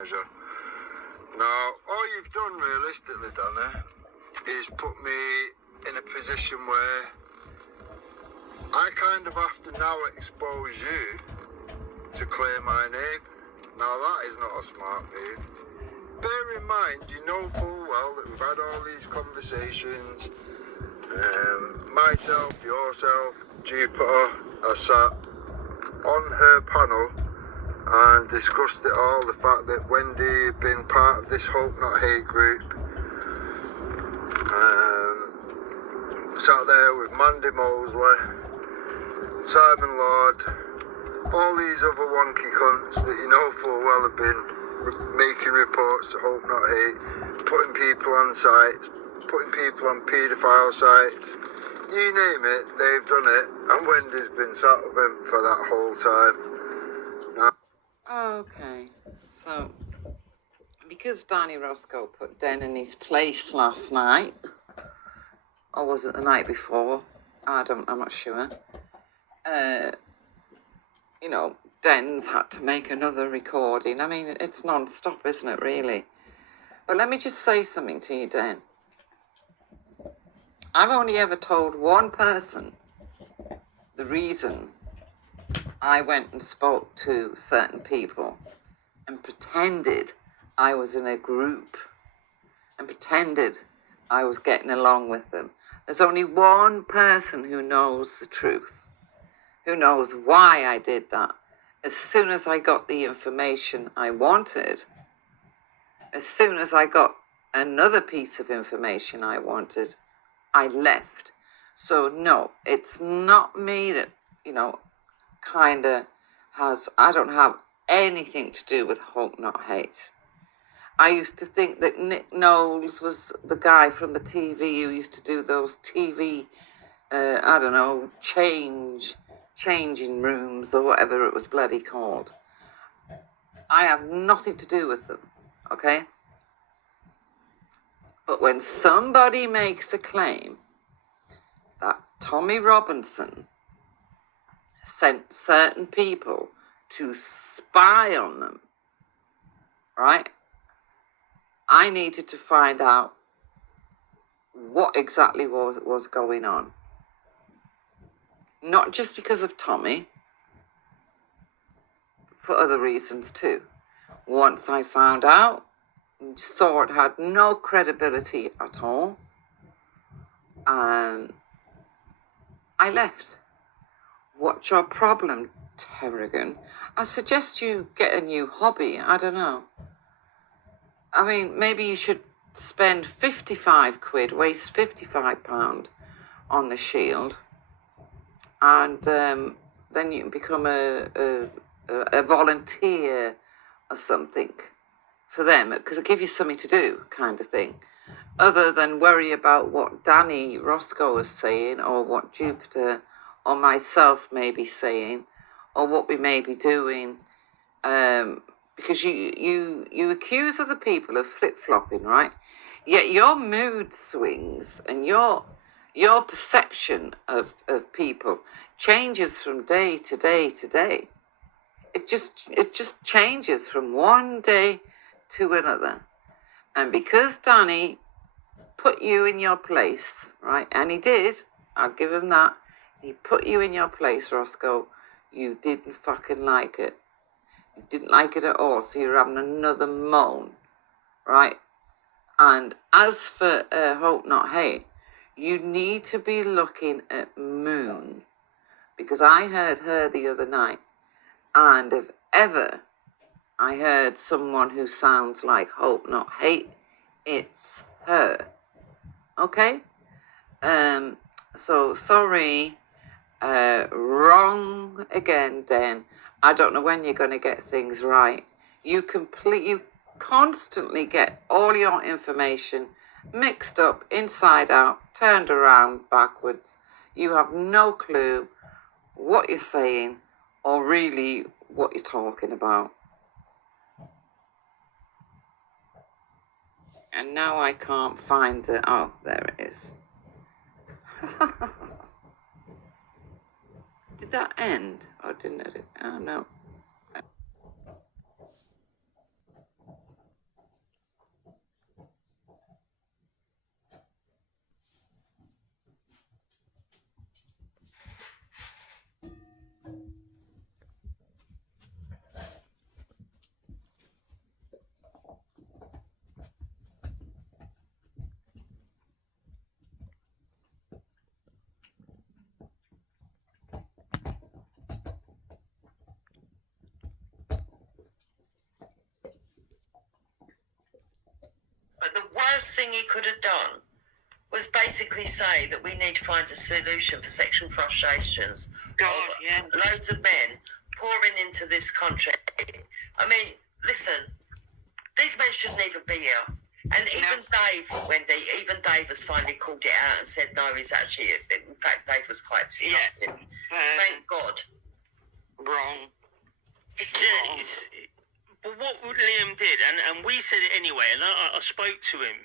measure. Now, all you've done realistically, Donna, is put me in a position where I kind of have to now expose you to clear my name. Now, that is not a smart move. Bear in mind, you know full well that we've had all these conversations. Myself, yourself, Jupiter are sat on her panel and discussed it all. The fact that Wendy had been part of this Hope Not Hate group. Sat there with Mandy Mosley, Simon Lord, all these other wonky cunts that you know full well have been making reports to Hope Not Hate, putting people on sites, putting people on paedophile sites. You name it, they've done it, and Wendy's been sat with him for that whole time. Okay, so because Danny Roscoe put Den in his place last night, or was it the night before? I'm not sure. You know, Den's had to make another recording. I mean, it's non-stop, isn't it, really? But let me just say something to you, Den. I've only ever told one person the reason I went and spoke to certain people and pretended I was in a group and pretended I was getting along with them. There's only one person who knows the truth, who knows why I did that. As soon as I got the information I wanted, as soon as I got another piece of information I wanted, I left. So no, it's not me that, kind of I don't have anything to do with Hope Not Hate. I used to think that Nick Knowles was the guy from the TV who used to do those TV, changing rooms or whatever it was bloody called. I have nothing to do with them, okay? But when somebody makes a claim that Tommy Robinson sent certain people to spy on them, right? I needed to find out what exactly was going on. Not just because of Tommy, for other reasons too. Once I found out, saw it had no credibility at all, I left. What's your problem, Terrigan? I suggest you get a new hobby. I don't know. I mean, maybe you should spend 55 quid, waste £55 on the shield, and then you can become a volunteer or something for them, because it'll give you something to do, kind of thing, other than worry about what Danny Roscoe is saying, or what Jupiter or myself may be saying, or what we may be doing, because you accuse other people of flip-flopping, right? Yet your mood swings and your perception of people changes from day to day to day. It just changes from one day to another. And because Danny put you in your place, right? And he did, I'll give him that. He put you in your place, Roscoe. You didn't fucking like it. You didn't like it at all, so you're having another moan, right? And as for Hope Not Hate, you need to be looking at Moon, because I heard her the other night, and if ever I heard someone who sounds like Hope Not Hate, it's her. Okay? So sorry, wrong again, Den. I don't know when you're going to get things right. You constantly get all your information mixed up, inside out, turned around, backwards. You have no clue what you're saying or really what you're talking about. And now I can't find the... Oh, there it is. Did that end? Or didn't it? Oh, no. thing he could have done was basically say that we need to find a solution for sexual frustrations. God, yeah. Loads of men pouring into this country. I mean, listen, these men shouldn't even be here. And even Dave, Wendy, even Dave has finally called it out and said, no, he's actually, in fact, Dave was quite disgusting. Thank God. Wrong. Yeah, but what Liam did, and we said it anyway, and I spoke to him,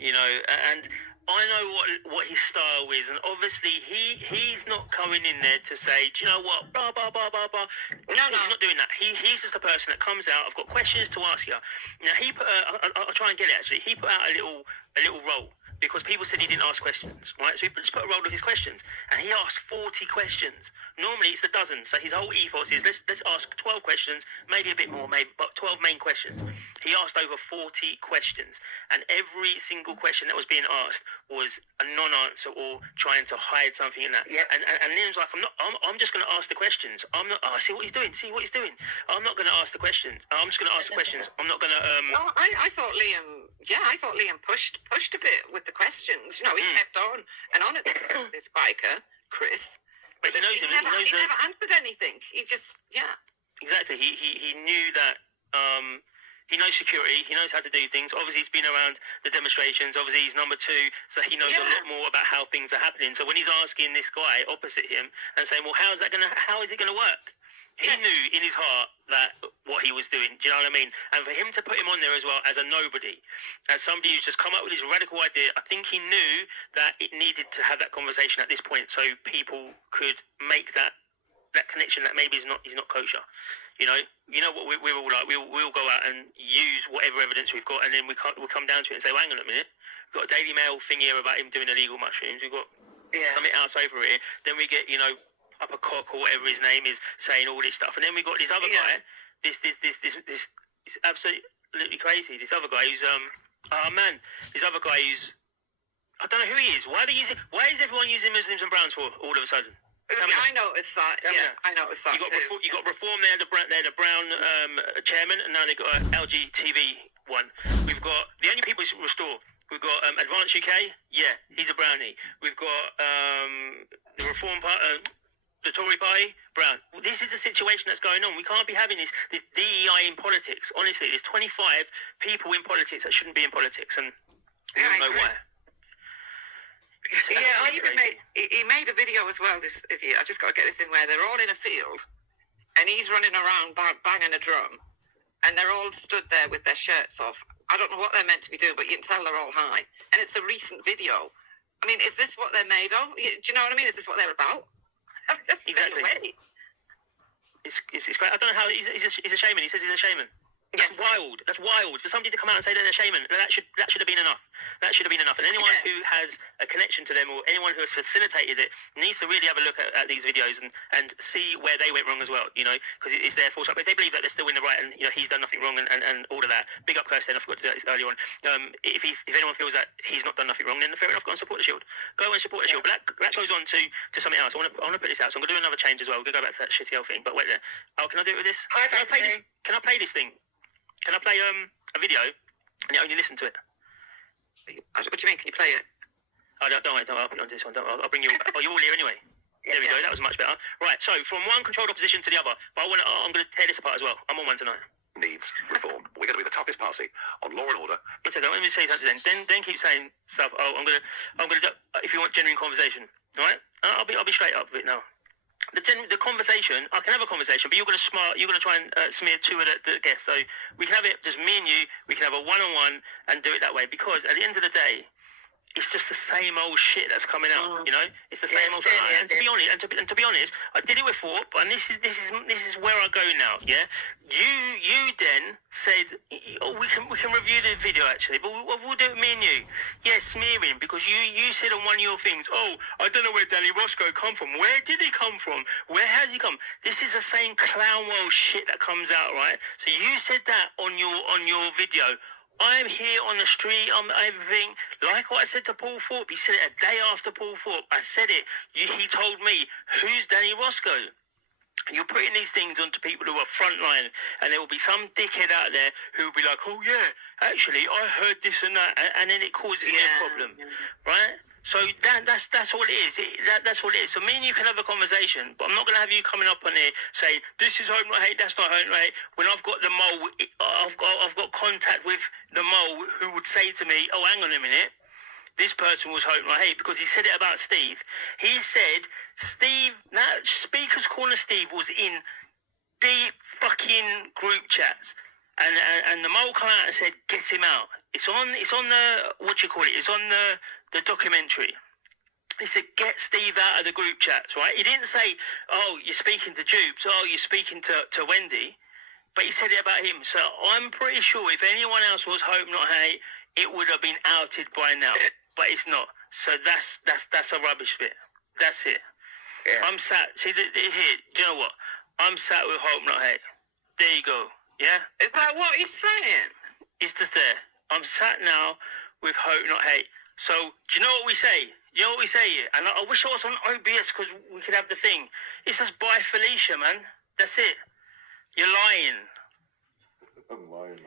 you know, and I know what his style is, and obviously he's not coming in there to say, do you know what, blah, blah, blah, blah, blah. No, he's not doing that. He's just a person that comes out, I've got questions to ask you. Now, he put, I'll try and get it actually, he put out a little roll, because people said he didn't ask questions, right? So he just put a roll of his questions, and he asked 40 questions. Normally it's a dozen, so his whole ethos is let's ask 12 questions, maybe a bit more, but 12 main questions. He asked over 40 questions, and every single question that was being asked was a non-answer or trying to hide something in that. Yep. And Liam's like, I'm just going to ask the questions. I'm not. Oh, see what he's doing. I'm not going to ask the questions. I'm just going to ask the questions. I'm not going to. Oh, I thought Liam. Yeah, I thought Liam pushed a bit with the questions. You know, he kept on and on at this biker, Chris. But he knows him. He never answered anything. He just, Exactly. He knew that. He knows security. He knows how to do things. Obviously, he's been around the demonstrations. Obviously, he's number 2, so he knows a lot more about how things are happening. So when he's asking this guy opposite him and saying, "Well, how is it gonna work?" He knew in his heart that what he was doing. Do you know what I mean? And for him to put him on there as well as a nobody, as somebody who's just come up with this radical idea, I think he knew that it needed to have that conversation at this point, so people could make that connection that maybe he's not kosher. You know what we're all like. We'll go out and use whatever evidence we've got, and then we'll come down to it and say, well, hang on a minute, we've got a Daily Mail thing here about him doing illegal mushrooms. We've got something else over here. Then we get Upper Cock or whatever his name is saying all this stuff, and then we got this other guy. This is absolutely crazy. This other guy who's this other guy who's, I don't know who he is. Why is everyone using Muslims and Browns for all of a sudden? I noticed that. I noticed that too. You got Reform there, the Brown chairman, and now they got a LGTB one. We've got the only people who restore. We've got Advance UK. Yeah, he's a brownie. We've got the Reform Party. The Tory party, Brown. This is the situation that's going on. We can't be having this DEI in politics. Honestly, there's 25 people in politics that shouldn't be in politics, and we all know why. He made a video as well, this idiot. I just got to get this in, where they're all in a field and he's running around banging a drum and they're all stood there with their shirts off. I don't know what they're meant to be doing, but you can tell they're all high. And it's a recent video. I mean, is this what they're made of? Do you know what I mean? Is this what they're about? Just exactly. It's great. I don't know how he's a shaman. He says he's a shaman. That's wild. That's wild for somebody to come out and say that they're shaman. That should have been enough. That should have been enough. And anyone who has a connection to them, or anyone who has facilitated it, needs to really have a look at these videos and see where they went wrong as well. Because it's their fault. But if they believe that they're still in the right, and he's done nothing wrong, and all of that, big up Kirsten. I forgot to do that earlier on. If anyone feels that he's not done nothing wrong, then fair enough. Go and support the Shield. Go and support the Shield. But that goes on to something else. I want to put this out. So I'm going to do another change as well. We're going to go back to that shitty old thing. But wait there. Oh, can I do it with this? Can I play this thing? Can I play a video and you only listen to it? What do you mean? Can you play it? Oh, don't wait. I'll put it on this one. I'll bring you all back. Oh, you're all here anyway. There we go. That was much better. Right. So from one controlled opposition to the other, but I'm going to tear this apart as well. I'm on one tonight. Needs reform. We're going to be the toughest party on law and order. So let me say something then. Then keep saying stuff. Oh, I'm gonna do, if you want genuine conversation, all right? I'll be straight up with it now. The conversation, I can have a conversation, but you're going to try and smear two of the guests. So we can have it just me and you. We can have a one-on-one and do it that way, because at the end of the day, it's just the same old shit that's coming out. It's the same old. And to be honest, I did it before, and this is where I go now. Yeah, you then said, oh, we can review the video actually, but we'll do it me and you. Yeah, smearing, because you said on one of your things, oh, I don't know where Danny Roscoe come from. Where did he come from? Where has he come? This is the same clown world shit that comes out, right? So you said that on your video. I'm here on the street, I'm everything, like what I said to Paul Thorpe. He said it a day after Paul Thorpe. I said it. He told me, who's Danny Roscoe? You're putting these things onto people who are frontline, and there will be some dickhead out there who will be like, "Oh yeah, actually, I heard this and that," and then it causes me a problem, right? So that's all it is. That's all it is. So me and you can have a conversation, but I'm not going to have you coming up on here saying this is hope not hate, that's not hope not hate. When I've got the mole, I've got contact with the mole who would say to me, "Oh, hang on a minute. This person was hope not hate," because he said it about Steve. He said Steve, that Speaker's Corner Steve was in deep fucking group chats, and the mole come out and said, "Get him out." It's on the what you call it. It's on the documentary. He said, "Get Steve out of the group chats." Right? He didn't say, "Oh, you're speaking to Dupes. Oh, you're speaking to Wendy." But he said it about him. So I'm pretty sure if anyone else was hope not hate, it would have been outed by now. But it's not. So that's a rubbish bit. That's it. Yeah. I'm sat. See here. Do you know what? I'm sat with hope not hate. There you go. Yeah. Is that what he's saying? It's just there. I'm sat now with hope not hate. So do you know what we say? You know what we say here? And I wish I was on OBS because we could have the thing. It's just bye Felicia, man. That's it. You're lying. I'm lying.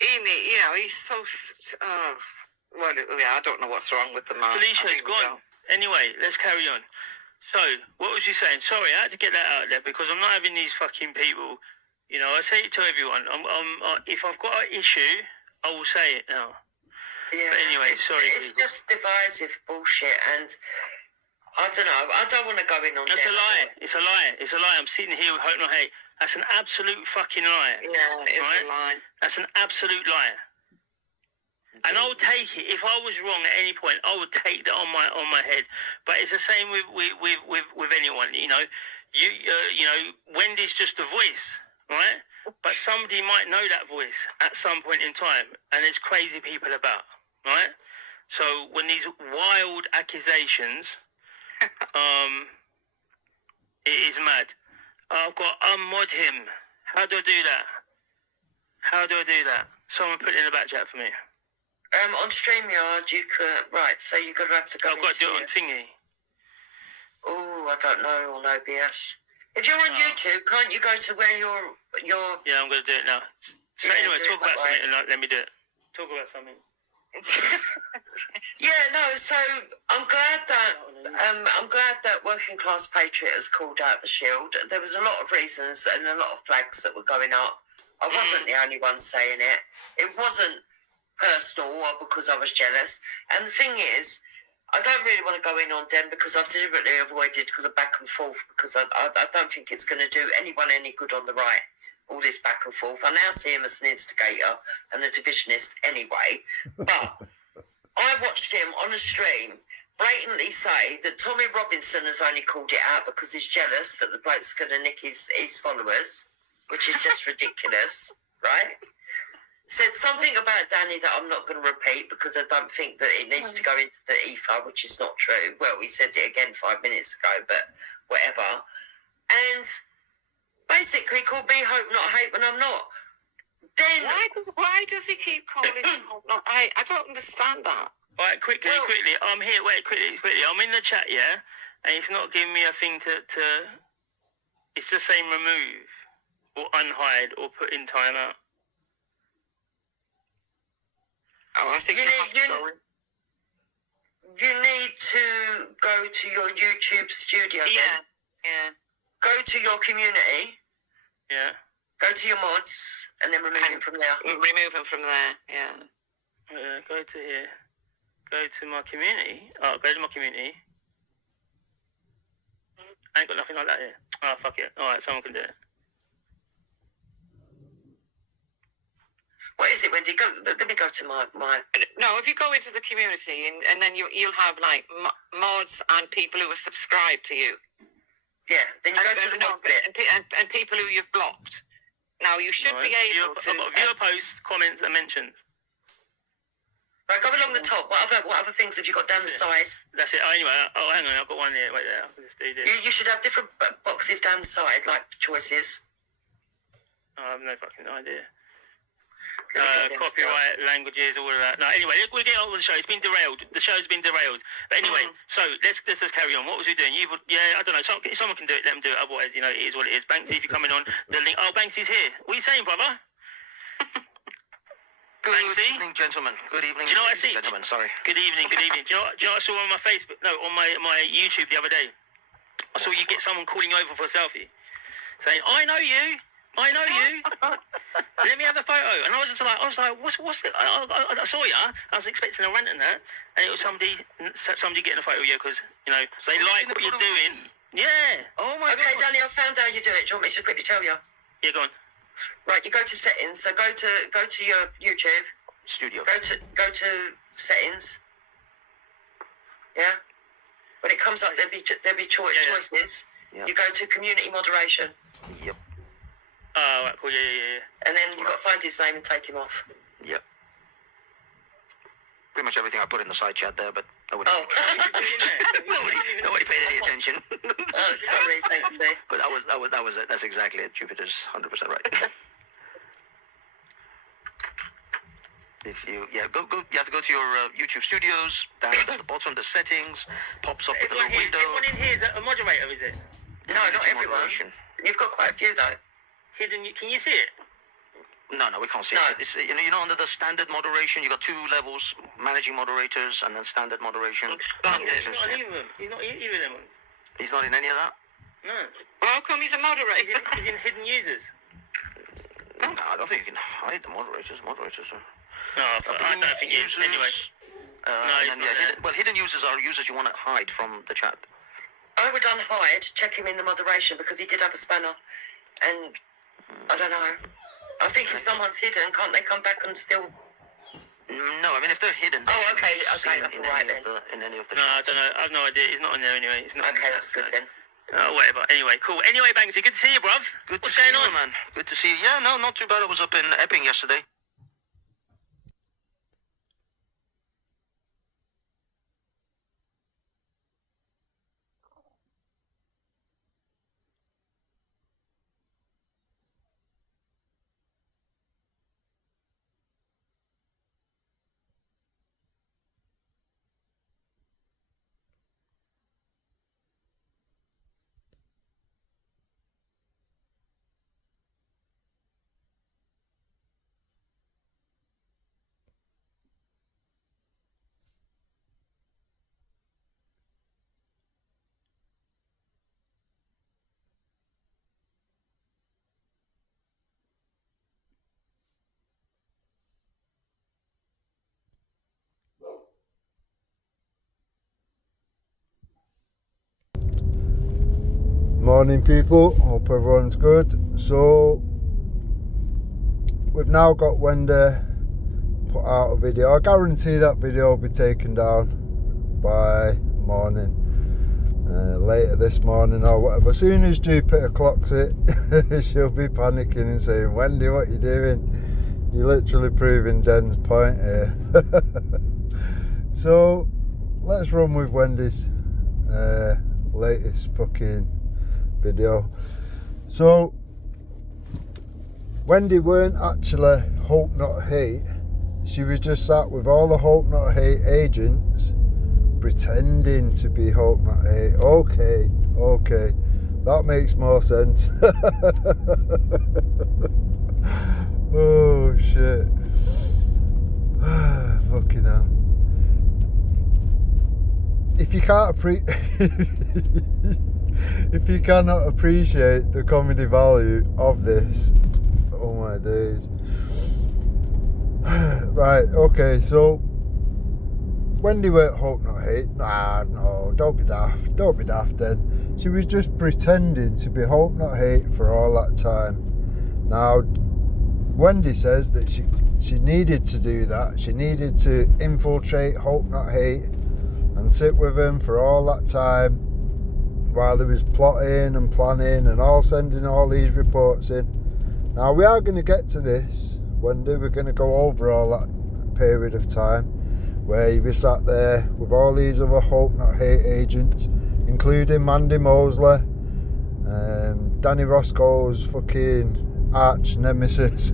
He's so. Well, yeah, I don't know what's wrong with the man. Felicia's gone. Anyway, let's carry on. So, what was you saying? Sorry, I had to get that out there because I'm not having these fucking people. You know, I say it to everyone. If I've got an issue, I will say it now. Yeah. But anyway, sorry. It's people. just divisive bullshit, and I don't know. I don't want to go in on. That's a lie. It's a lie. It's a lie. I'm sitting here with hope not hate. That's an absolute fucking lie. Yeah, it's right? a lie. That's an absolute lie. And I would take it if I was wrong at any point. I would take that on my head. But it's the same with anyone. You know, you know, Wendy's just a voice, right? But somebody might know that voice at some point in time, and there's crazy people about, right? So when these wild accusations, it is mad. I've got unmod him. How do I do that? How do I do that? Someone put it in the back chat for me. On StreamYard, you could so you're gonna have to go. I've got to do it on thingy. Oh, I don't know on OBS. If you're on YouTube, can't you go to where you're? Yeah, I'm gonna do it now. So Yeah, anyway, do talk it about that way. something and let me do it. Talk about something. Yeah, no. So I'm glad that Working Class Patriot has called out the Shield. There was a lot of reasons and a lot of flags that were going up. I wasn't the only one saying it. It wasn't personal or because I was jealous. And the thing is, I don't really want to go in on them because I've deliberately avoided the back and forth because I don't think it's going to do anyone any good on the right, all this back and forth. I now see him as an instigator and a divisionist anyway. But I watched him on a stream blatantly say that Tommy Robinson has only called it out because he's jealous that the bloke's going to nick his followers, which is just ridiculous, right? Said something about Danny that I'm not going to repeat because I don't think that it needs to go into the ether, which is not true. Well, he said it again 5 minutes ago, but whatever. And basically called me hope not hate when I'm not. Then Why does he keep calling him hope not hate? I don't understand that. All right, quickly. I'm here. Wait, quickly. I'm in the chat, yeah, and it's not giving me a thing to. It's just saying remove or unhide or put in timeout. Oh, I think you need to go to your YouTube studio. Yeah. Go to your community. Yeah. Go to your mods and then remove him from there. Remove him from there. Yeah. Go to here. Go to my community. Oh, go to my community. I ain't got nothing like that here. Oh, fuck it. All right, someone can do it. What is it, Wendy? Let me go to my... No, if you go into the community and then you'll have like mods and people who are subscribed to you. Yeah, then you go to the mods bit. And people who you've blocked. Now, you should be able to... I've got viewer posts, comments and mentions. Right, go along the top. What other things have you got down the side? That's it. Oh, anyway, hang on. I've got one here. Wait there. I can just do this. You should have different boxes down the side, like choices. I have no fucking idea. copyright, languages, all of that. No, anyway, we'll get on with the show. It's been derailed. The show's been derailed. But anyway, so let's just carry on. What was we doing? I don't know. If someone can do it, let them do it. Otherwise, it is what it is. Banksy, if you're coming on, the link. Oh, Banksy's here. What are you saying, brother? Good Banksy? evening, gentlemen. Good evening, Do you know what I see? gentlemen. Sorry. Good evening. Do you know what I saw on my Facebook? No, on my YouTube the other day. I saw you get someone calling you over for a selfie, saying, "I know you. Let me have a photo." And I was like, what's it? I saw you. I was expecting a rant and that, and it was somebody getting a photo of you because they like what you're doing. Yeah. Oh my Okay, God. Danny, I found how you do it. Do you want me to quickly tell you? Yeah, go on. Right, you go to settings. So go to your YouTube. Studio. Go to settings. Yeah. When it comes up, there'll be choices. Yeah. You go to community moderation, Yep. Oh, right, cool. Yeah. and then you've got to find his name and take him off. Yep. Pretty much everything I put in the side chat there, but nobody. Oh, Nobody paid any attention. oh, sorry, thanks, Nick. But that was it. That's exactly it. Jupiter's 100% right. If you go, you have to go to your YouTube studios. Down at the bottom, the settings pops up with a little window. Everyone in here is a moderator, is it? No, not Community everyone. moderation. You've got quite a few though. Hidden. Can you see it? No, we can't see No. it. It's, under the standard moderation, you got 2 levels: managing moderators and then standard moderation. He's not in either of them. He's not in either of them ones. He's not in any of that. No. Well, how come he's a moderator? He's in hidden users. No, I don't think you can hide the moderators. Moderators are No, I don't think he is. Anyway. users. he's And not there. hidden users are users you want to hide from the chat. I would unhide, check him in the moderation because he did have a spanner, and I don't know. I think if someone's hidden, can't they come back and still? No, I mean if they're hidden. Oh, they okay, can be okay, seen that's in all right any then. in any of the No, I shots. don't know. I have no idea. He's not on there anyway. He's not. Okay, that's good then. Whatever. Anyway, cool. Anyway, Banksy, good to see you, bruv. Good to What's see going you, on? man. Good to see you. Yeah, no, not too bad. I was up in Epping yesterday. Morning people, hope everyone's good. So we've now got Wendy put out a video. I guarantee that video will be taken down by morning, later this morning or whatever. As soon as Jupiter clocks it, she'll be panicking and saying, "Wendy, what are you doing? You're literally proving Den's point here." So let's run with Wendy's latest fucking video. So Wendy weren't actually Hope Not Hate. She was just sat with all the Hope Not Hate agents pretending to be Hope Not Hate. Okay, that makes more sense. Oh shit. Fucking hell. If you cannot appreciate the comedy value of this, oh my days. Right, okay, so Wendy weren't Hope Not Hate. Nah, no, don't be daft then. She was just pretending to be Hope Not Hate for all that time. Now, Wendy says that she needed to do that. She needed to infiltrate Hope Not Hate and sit with him for all that time while they was plotting and planning and all sending all these reports in. Now we are going to get to this, Wendy. We're going to go over all that period of time where he was sat there with all these other Hope Not Hate agents, including Mandy Mosley, Danny Roscoe's fucking arch nemesis.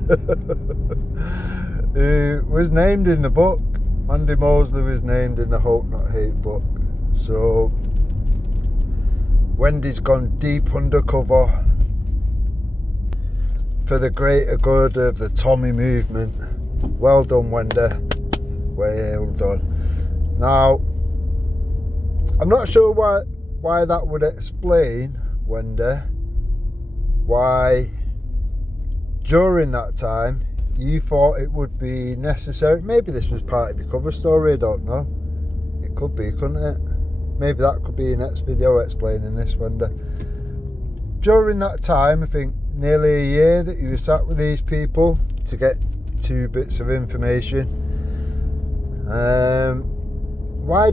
who was named in the book. Mandy Mosley was named in the Hope Not Hate book. So Wendy's gone deep undercover for the greater good of the Tommy movement. Well done, Wendy. Well done. Now, I'm not sure why that would explain, Wendy, why during that time you thought it would be necessary. Maybe this was part of your cover story, I don't know. It could be, couldn't it? Maybe that could be your next video explaining this, Wendy. During that time, I think nearly a year that you were sat with these people to get 2 bits of information. Why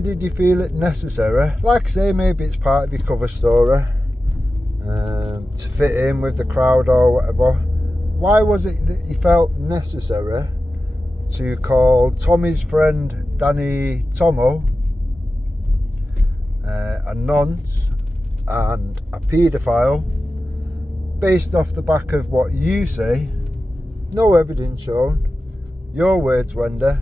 did you feel it necessary? Like I say, maybe it's part of your cover story, to fit in with the crowd or whatever. Why was it that you felt necessary to call Tommy's friend Danny Tomo a nonce and a paedophile based off the back of what you say? No evidence shown. Your words, Wendy.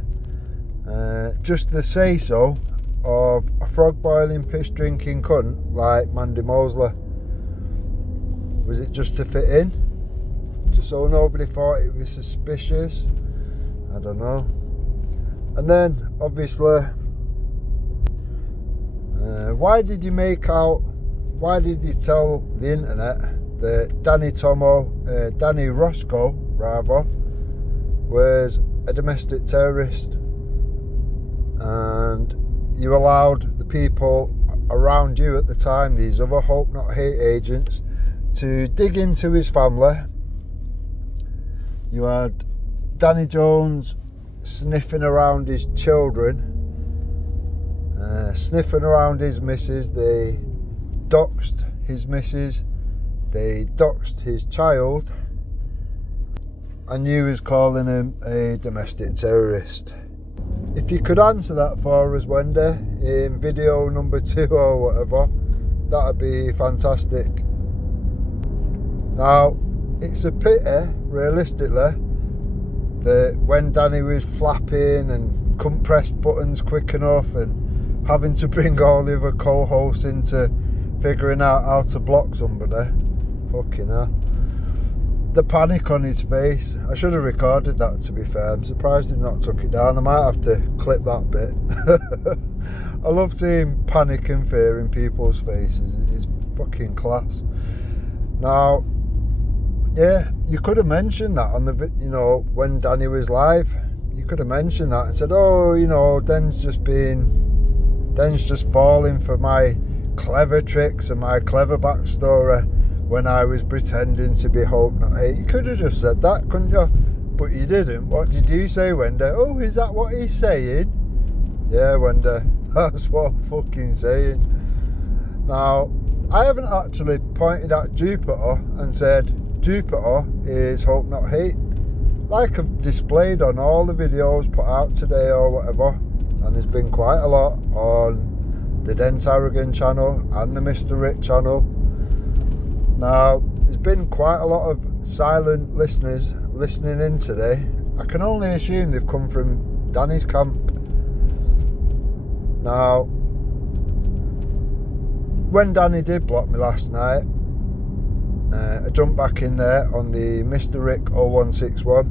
Just the say-so of a frog-boiling, piss-drinking cunt like Mandy Mosley. Was it just to fit in? Just so nobody thought it was suspicious? I don't know. And then, obviously, why did you tell the internet that Danny Rosco, was a domestic terrorist? And you allowed the people around you at the time, these other Hope Not Hate agents, to dig into his family. You had Danny Jones sniffing around his children, sniffing around his missus. They doxed his missus, they doxed his child, and you was calling him a domestic terrorist. If you could answer that for us, Wendy, in video number 2 or whatever, that'd be fantastic. Now, it's a pity, realistically, that when Danny was flapping and couldn't press buttons quick enough and having to bring all the other co-hosts into figuring out how to block somebody, fucking hell. The panic on his face. I should have recorded that, to be fair. I'm surprised he not took it down. I might have to clip that bit. I love seeing panic and fear in people's faces. It's fucking class. Now, yeah, you could have mentioned that on the, when Danny was live. You could have mentioned that and said, oh, Den's just falling for my clever tricks and my clever backstory when I was pretending to be Hope Not Hate. You could have just said that, couldn't you? But you didn't. What did you say, Wendy? Oh, is that what he's saying? Yeah, Wendy, that's what I'm fucking saying. Now, I haven't actually pointed at Jupiter and said Jupiter is Hope Not Hate, like I've displayed on all the videos put out today or whatever, and there's been quite a lot on the Dent Arrogant channel and the Mr. Rick channel. Now, there's been quite a lot of silent listeners listening in today. I can only assume they've come from Danny's camp. Now, when Danny did block me last night, I jumped back in there on the Mr. Rick 0161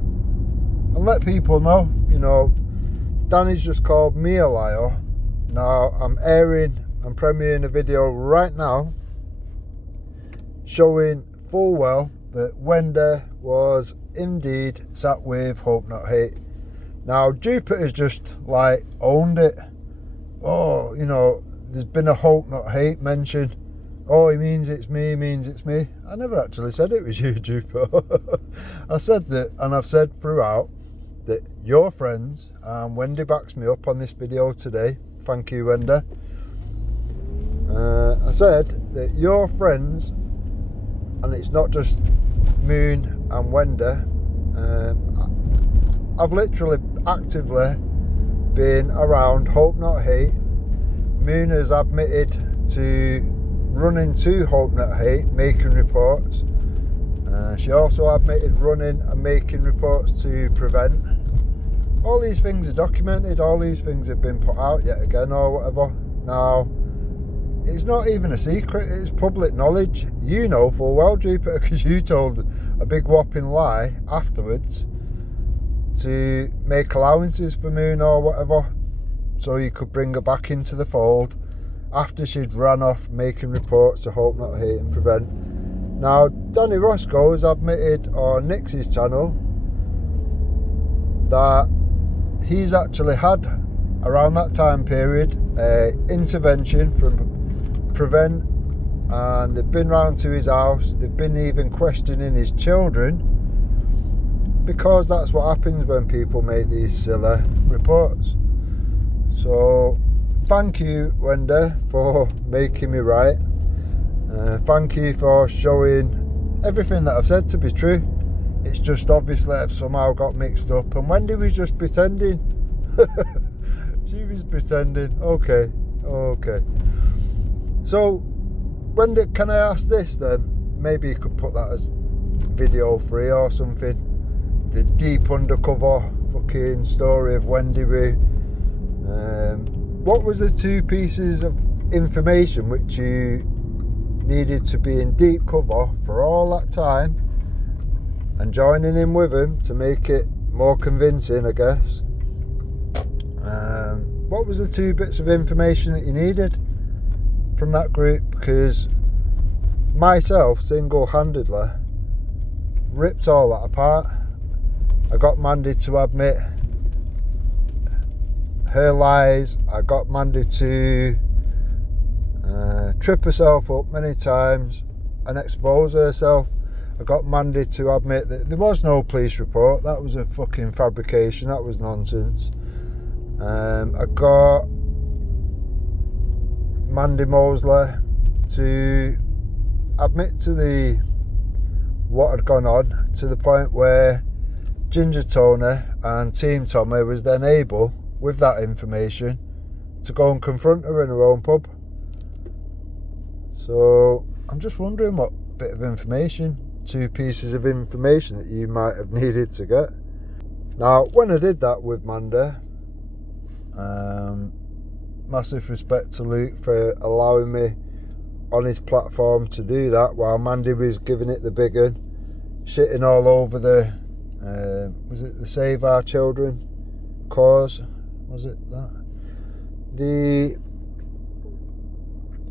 and let people know, Danny's just called me a liar. Now, I'm premiering a video right now showing full well that Wendy was indeed sat with Hope Not Hate. Now, Jupiter's just owned it. Oh, there's been a Hope Not Hate mention. Oh, he means it's me, I never actually said it was you, Jupiter. I said that, and I've said throughout that you're friends, and Wendy backs me up on this video today. Thank you, Wendy. I said that you're friends, and it's not just Moon and Wendy. I've literally actively been around Hope Not Hate. Moon has admitted to running to Hope Not Hate, making reports. She also admitted running and making reports to Prevent. All these things are documented, all these things have been put out yet again or whatever. Now, it's not even a secret, it's public knowledge. You know full well, Jupiter, because you told a big whopping lie afterwards to make allowances for Moon or whatever, so you could bring her back into the fold after she'd ran off making reports to Hope Not Hate and Prevent. Now, Danny Roscoe has admitted on Nix's channel that he's actually had, around that time period, intervention from Prevent, and they've been round to his house, they've been even questioning his children, because that's what happens when people make these silly reports. So thank you, Wendy, for making me right. Thank you for showing everything that I've said to be true. It's just obviously I've somehow got mixed up, and Wendy was just pretending. She was pretending. Okay. So, Wendy, can I ask this then? Maybe you could put that as video 3 or something. The deep undercover fucking story of Wendy Woo. What was the 2 pieces of information which you needed to be in deep cover for all that time, and joining in with him to make it more convincing, I guess? What was the 2 bits of information that you needed from that group? Because myself, single-handedly, ripped all that apart. I got Mandy to admit her lies. I got Mandy to trip herself up many times and expose herself. I got Mandy to admit that there was no police report. That was a fucking fabrication. That was nonsense. I got Mandy Mosley to admit to what had gone on, to the point where Ginger Tony and Team Tommy was then able, with that information, to go and confront her in her own pub. So I'm just wondering what bit of information, 2 pieces of information that you might have needed to get. Now, when I did that with Mandy, massive respect to Luke for allowing me on his platform to do that while Mandy was giving it the big un, shitting all over the was it the Save Our Children cause? Was it that? The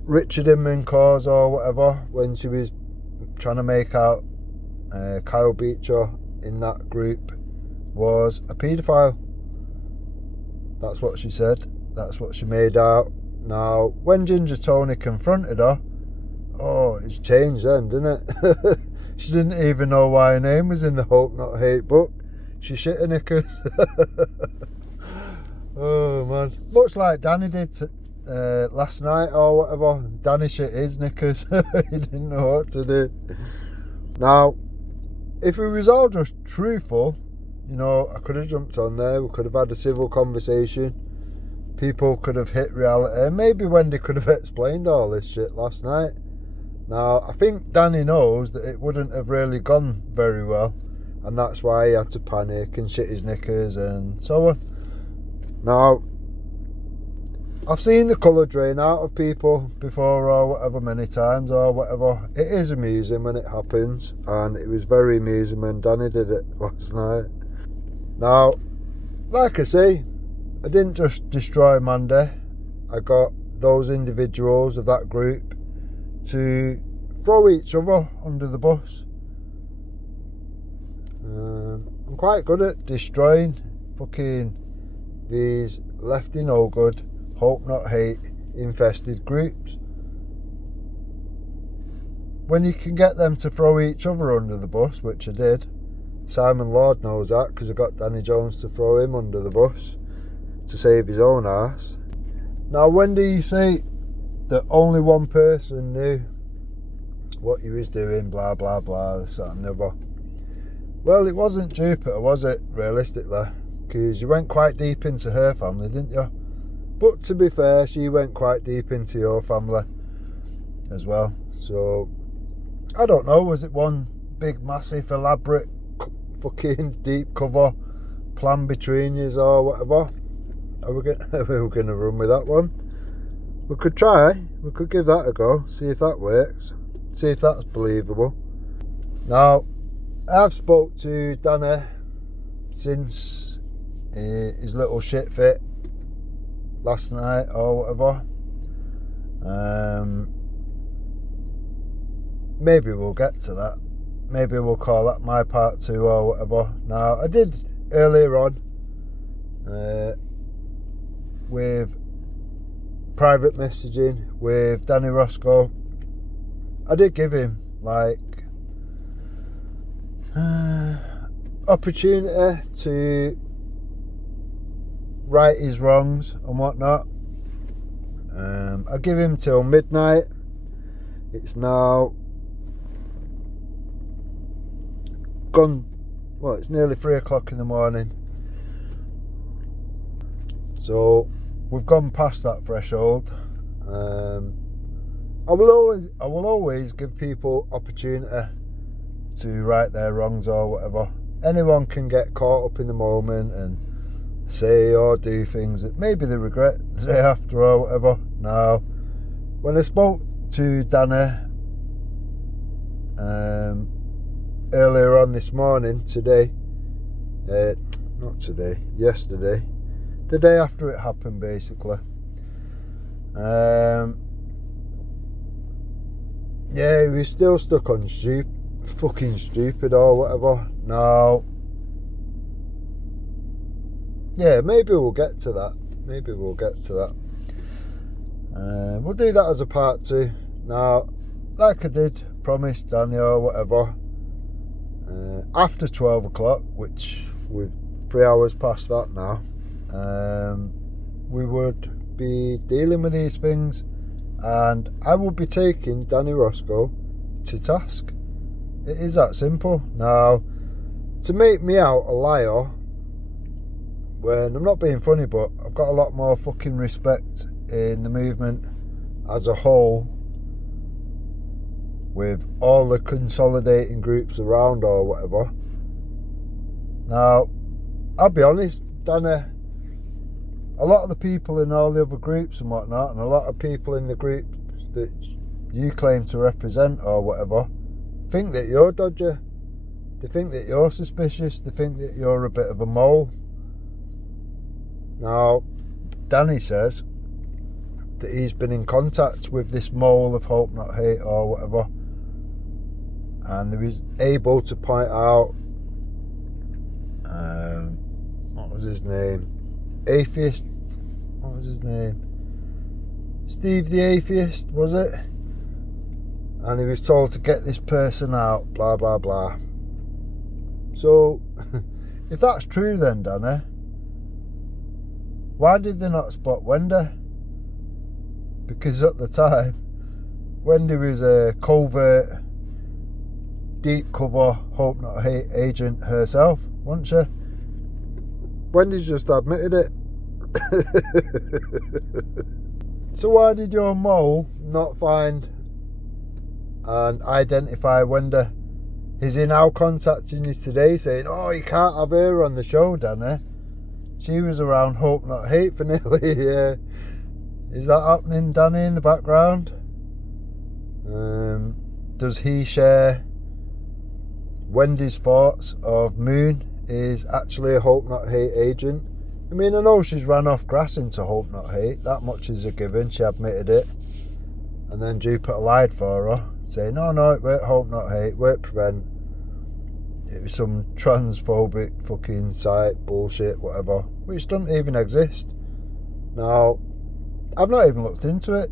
Richard Inman cause or whatever, when she was trying to make out Kyle Beecher in that group was a paedophile. That's what she said. That's what she made out. Now, when Ginger Tony confronted her, oh, it's changed then, didn't it? She didn't even know why her name was in the Hope Not Hate book. She shit her knickers. Oh, man. Much like Danny did last night or whatever. Danny shit his knickers. He didn't know what to do. Now, if we was all just truthful, you know, I could have jumped on there. We could have had a civil conversation. People could have hit reality. Maybe Wendy could have explained all this shit last night. Now, I think Danny knows that it wouldn't have really gone very well, and that's why he had to panic and shit his knickers and so on. Now, I've seen the colour drain out of people before or whatever, many times or whatever. It is amusing when it happens, and it was very amusing when Danny did it last night. Now, like I say, I didn't just destroy Mandy. I got those individuals of that group to throw each other under the bus. I'm quite good at destroying fucking these lefty no good, Hope Not Hate infested groups. When you can get them to throw each other under the bus, which I did. Simon Lord knows that, because I got Danny Jones to throw him under the bus to save his own arse. Now, when do you say that only one person knew what he was doing, blah blah blah, this, that and the other? Well, it wasn't Jupiter, was it, realistically? Because you went quite deep into her family, didn't you? But to be fair, she went quite deep into your family as well. So, I don't know, was it one big, massive, elaborate, fucking deep cover plan between yous or whatever. Are we going to run with that one? We could try. We could give that a go. See if that works. See if that's believable. Now, I've spoke to Danny since his little shit fit last night or whatever. Maybe we'll get to that. Maybe we'll call that my part 2 or whatever. Now, I did earlier on with private messaging with Danny Roscoe. I did give him like opportunity to right his wrongs and whatnot. I give him till midnight. It's now gone, well, it's nearly 3 o'clock in the morning, so we've gone past that threshold. I will always give people opportunity to right their wrongs or whatever. Anyone can get caught up in the moment and say or do things that maybe they regret the day after or whatever. Now, when I spoke to Danny earlier on this morning, yesterday, the day after it happened basically, yeah, he was still stuck on fucking stupid or whatever. Now, yeah, maybe we'll get to that. We'll do that as a part 2. Now, like I did promise Danny or whatever, after 12 o'clock, which we're 3 hours past that now, we would be dealing with these things, and I will be taking Danny Roscoe to task. It is that simple. Now, to make me out a liar, when I'm not being funny, but I've got a lot more fucking respect in the movement as a whole, with all the consolidating groups around or whatever. Now, I'll be honest, Danny, a lot of the people in all the other groups and whatnot, and a lot of people in the group that you claim to represent or whatever, think that you're dodgy. They think that you're suspicious. They think that you're a bit of a mole. Now, Danny says that he's been in contact with this mole of Hope Not Hate or whatever, and he was able to point out, what was his name? Atheist? What was his name? Steve the Atheist, was it? And he was told to get this person out, blah, blah, blah. So, if that's true then, Danny, why did they not spot Wendy? Because at the time, Wendy was a covert, deep cover, Hope Not Hate agent herself, wasn't she? Wendy's just admitted it. So why did your mole not find and identify Wendy? Is he now contacting you today saying, oh, you can't have her on the show, Danny? She was around Hope Not Hate for nearly a year. Is that happening, Danny, in the background? Does he share Wendy's thoughts of Moon is actually a Hope Not Hate agent? I mean, I know she's ran off grass into Hope Not Hate. That much is a given. She admitted it. And then Jupiter lied for her, saying, no, it weren't Hope Not Hate, weren't Prevent. It was some transphobic fucking site, bullshit, whatever, which doesn't even exist. Now, I've not even looked into it.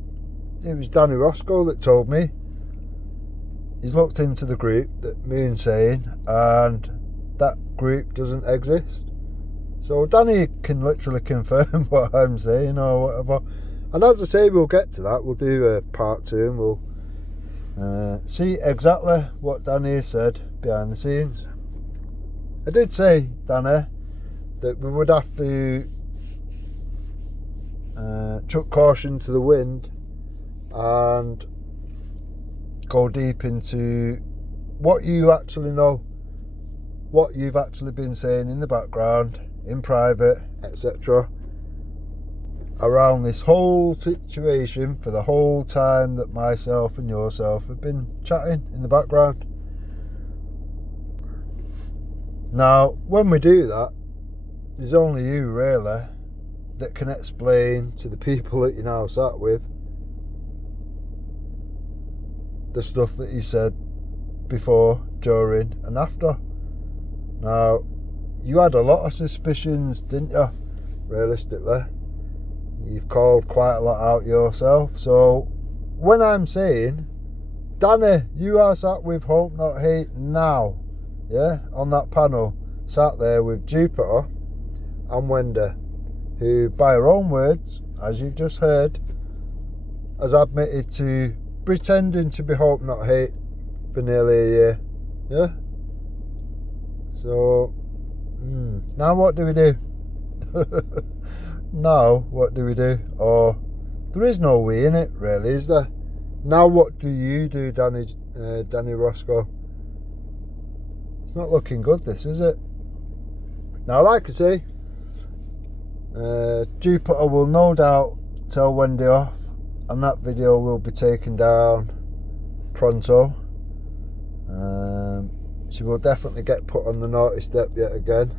It was Danny Roscoe that told me. He's looked into the group that Moon's saying, and that group doesn't exist. So Danny can literally confirm what I'm saying or whatever. And as I say, we'll get to that. We'll do a part 2 and we'll see exactly what Danny has said behind the scenes. I did say, Danny, that we would have to chuck caution to the wind and go deep into what you actually know, what you've actually been saying in the background, in private, etc., around this whole situation for the whole time that myself and yourself have been chatting in the background. Now, when we do that, there's only you really that can explain to the people that you're now sat with the stuff that you said before, during and after. Now, you had a lot of suspicions, didn't you, realistically? You've called quite a lot out yourself. So when I'm saying, Danny, you are sat with Hope Not Hate now, yeah, on that panel, sat there with Jupiter and Wendy, who, by her own words, as you've just heard, has admitted to pretending to be Hope Not Hate for nearly a year, yeah? So, now what do we do? Now, what do we do? Or, there is no way in it, really, is there? Now what do you do, Danny Roscoe? It's not looking good, this, is it? Now, like I say, Jupiter will no doubt tell Wendy off, and that video will be taken down pronto. She will definitely get put on the naughty step yet again.